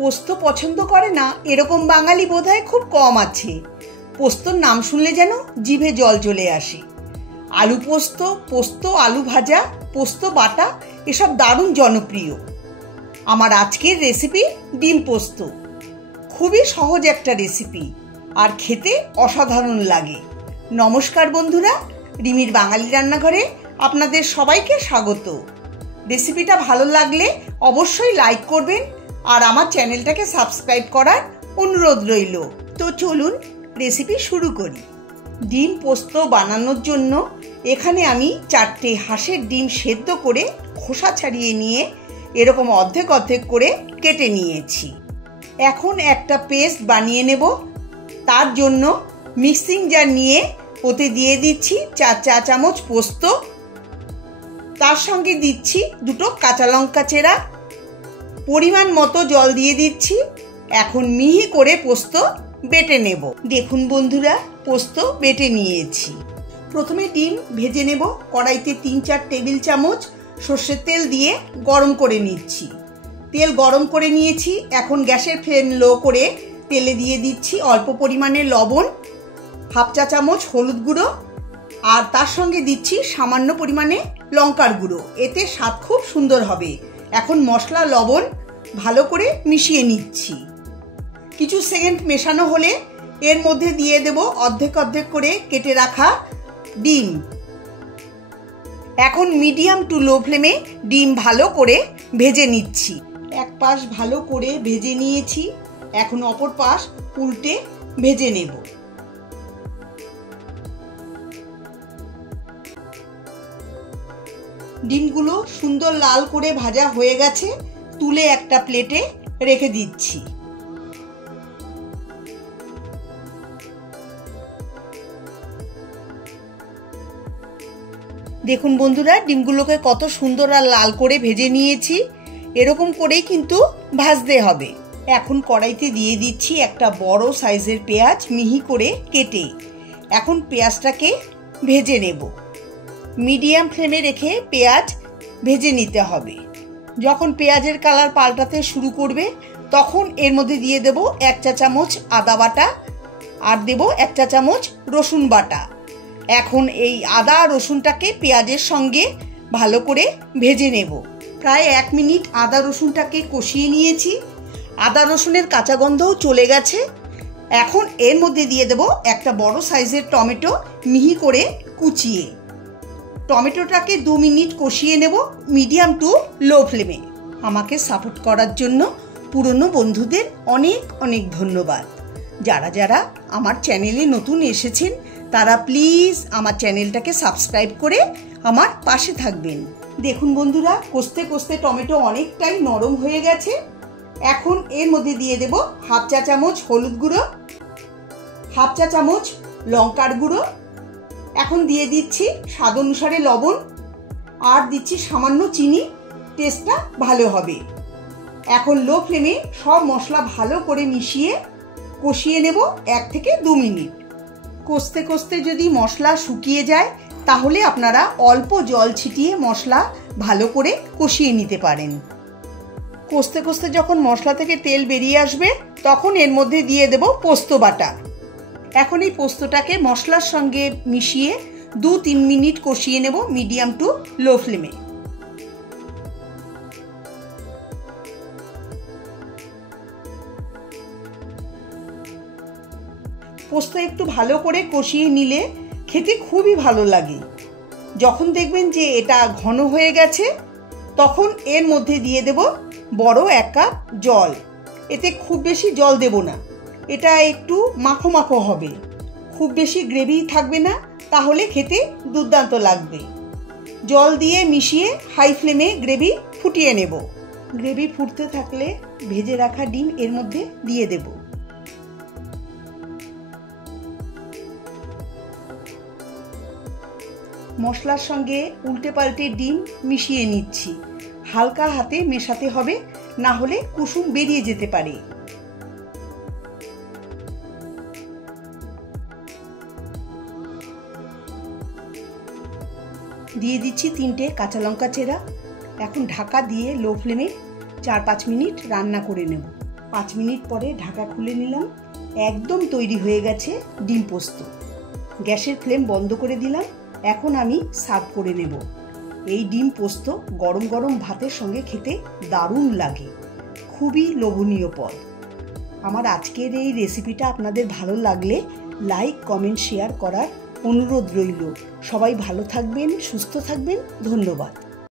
পোস্ত পছন্দ করে না এরকম বাঙালি বোধহয় খুব কম আছে। পোস্তর নাম শুনলে যেন জিভে জল চলে আসে। আলু পোস্ত, পোস্ত আলু ভাজা, পোস্ত বাটা এসব দারুণ জনপ্রিয়। আমার আজকের রেসিপি ডিম পোস্ত। খুবই সহজ একটা রেসিপি আর খেতে অসাধারণ লাগে। নমস্কার বন্ধুরা, রিমির বাঙালি রান্নাঘরে আপনাদের সবাইকে স্বাগত। রেসিপিটা ভালো লাগলে অবশ্যই লাইক করবেন আর আমার চ্যানেলটাকে সাবস্ক্রাইব করার অনুরোধ রইল। তো চলুন রেসিপি শুরু করি। ডিম পোস্ত বানানোর জন্য এখানে আমি 4টে হাঁসের ডিম সেদ্ধ করে খোসা ছাড়িয়ে নিয়ে এরকম অর্ধেক অর্ধেক করে কেটে নিয়েছি। এখন একটা পেস্ট বানিয়ে নেব। তার জন্য মিক্সিং জার নিয়ে ওতে দিয়ে দিচ্ছি 4 চা চামচ পোস্ত, তার সঙ্গে দিচ্ছি 2টো কাঁচা লঙ্কা চেরা, পরিমাণ মতো জল দিয়ে দিচ্ছি। এখন মিহি করে পোস্ত বেটে নেব। দেখুন বন্ধুরা, পোস্ত বেটে নিয়েছি। প্রথমে ডিম ভেজে নেব। কড়াইতে 3-4 টেবিল চামচ সর্ষের তেল দিয়ে গরম করে নিচ্ছি। তেল গরম করে নিয়েছি। এখন গ্যাসের ফ্লেম লো করে তেলে দিয়ে দিচ্ছি অল্প পরিমাণে লবণ, 1/2 চা চামচ হলুদ গুঁড়ো আর তার সঙ্গে দিচ্ছি সামান্য পরিমাণে লঙ্কার গুঁড়ো। এতে স্বাদ খুব সুন্দর হবে। এখন মশলা লবণ ভালো করে মিশিয়ে নিচ্ছি। কিছু সেকেন্ড মেশানো হলে এর মধ্যে দিয়ে দেব অর্ধেক অর্ধেক করে কেটে রাখা ডিম। এখন মিডিয়াম টু লো ফ্লেমে ডিম ভালো করে ভেজে নিচ্ছি। এক পাশ ভালো করে ভেজে নিয়েছি। এখন অপর পাশ উল্টে ভেজে নেব। ডিমগুলো সুন্দর লাল করে ভাজা হয়ে গেছে। তুলে একটা প্লেটে রেখে দিচ্ছি। দেখুন বন্ধুরা, ডিমগুলোকে কত সুন্দর আর লাল করে ভেজে নিয়েছি। এরকম করেই কিন্তু ভাজতে হবে। এখন কড়াইতে দিয়ে দিচ্ছি একটা বড় সাইজের পেঁয়াজ মিহি করে কেটে। এখন পেঁয়াজটাকে ভেজে নেব। মিডিয়াম ফ্লেমে রেখে পেঁয়াজ ভেজে নিতে হবে। যখন পেঁয়াজের কালার পাল্টাতে শুরু করবে তখন এর মধ্যে দিয়ে দেব 1 চা চামচ আদা বাটা আর দেব 1 চা চামচ রসুন বাটা। এখন এই আদা রসুনটাকে পেঁয়াজের সঙ্গে ভালো করে ভেজে নেব। প্রায় 1 মিনিট আদা রসুনটাকে কষিয়ে নিয়েছি। আদা রসুনের কাঁচা গন্ধও চলে গেছে। এখন এর মধ্যে দিয়ে দেব একটা বড় সাইজের টমেটো মিহি করে কুচিয়ে। টমেটোটাকে 2 মিনিট কষিয়ে নেব মিডিয়াম টু লো ফ্লেমে। আমাকে সাপোর্ট করার জন্য পুরনো বন্ধুদের অনেক অনেক ধন্যবাদ। যারা যারা আমার চ্যানেলে নতুন এসেছেন তারা প্লিজ আমার চ্যানেলটাকে সাবস্ক্রাইব করে আমার পাশে থাকবেন। দেখুন বন্ধুরা, কষতে কষতে টমেটো অনেকটাই নরম হয়ে গেছে। এখন এর মধ্যে দিয়ে দেব 1/2 চা চামচ হলুদ গুঁড়ো, 1/2 চা চামচ লঙ্কার গুঁড়ো। এখন দিয়ে দিচ্ছি স্বাদ অনুসারে লবণ আর দিচ্ছি সামান্য চিনি। টেস্টটা ভালো হবে। এখন লো ফ্লেমে সব মশলা ভালো করে মিশিয়ে কষিয়ে নেব 1 থেকে 2 মিনিট। কষতে কষতে যদি মশলা শুকিয়ে যায় তাহলে আপনারা অল্প জল ছিটিয়ে মশলা ভালো করে কষিয়ে নিতে পারেন। কষতে কষতে যখন মশলা থেকে তেল বেরিয়ে আসবে তখন এর মধ্যে দিয়ে দেব পোস্ত বাটা। এখন এই পোস্তটাকে মশলার সঙ্গে মিশিয়ে 2-3 মিনিট কষিয়ে নেব মিডিয়াম টু লো ফ্লেমে। পোস্ত একটু ভালো করে কষিয়ে নিলে খেতে খুবই ভালো লাগে। যখন দেখবেন যে এটা ঘন হয়ে গেছে তখন এর মধ্যে দিয়ে দেব বড় 1 কাপ জল। এতে খুব বেশি জল দেব না, এটা একটু মাখো মাখো হবে। খুব বেশি গ্রেভি থাকবে না, তাহলে খেতে দুর্দান্ত লাগবে। জল দিয়ে মিশিয়ে হাই ফ্লেমে গ্রেভি ফুটিয়ে নেব। গ্রেভি ফুটতে থাকলে ভেজে রাখা ডিম এর মধ্যে দিয়ে দেব। মশলার সঙ্গে উল্টে পাল্টে ডিম মিশিয়ে নিচ্ছি। হালকা হাতে মেশাতে হবে, না হলে কুসুম বেরিয়ে যেতে পারে। দিয়ে দিচ্ছি 3টে কাঁচা লঙ্কা চেরা। এখন ঢাকা দিয়ে লো ফ্লেমে 4-5 মিনিট রান্না করে নেব। 5 মিনিট পরে ঢাকা খুলে নিলাম। একদম তৈরি হয়ে গেছে ডিম পোস্ত। গ্যাসের ফ্লেম বন্ধ করে দিলাম। এখন আমি সার্ভ করে নেব। এই ডিম পোস্ত গরম গরম ভাতের সঙ্গে খেতে দারুণ লাগে, খুবই লোভনীয় পদ। আমার আজকের এই রেসিপিটা আপনাদের ভালো লাগলে লাইক, কমেন্ট, শেয়ার করার অনুরোধ রইল। সবাই ভালো থাকবেন, সুস্থ থাকবেন। ধন্যবাদ।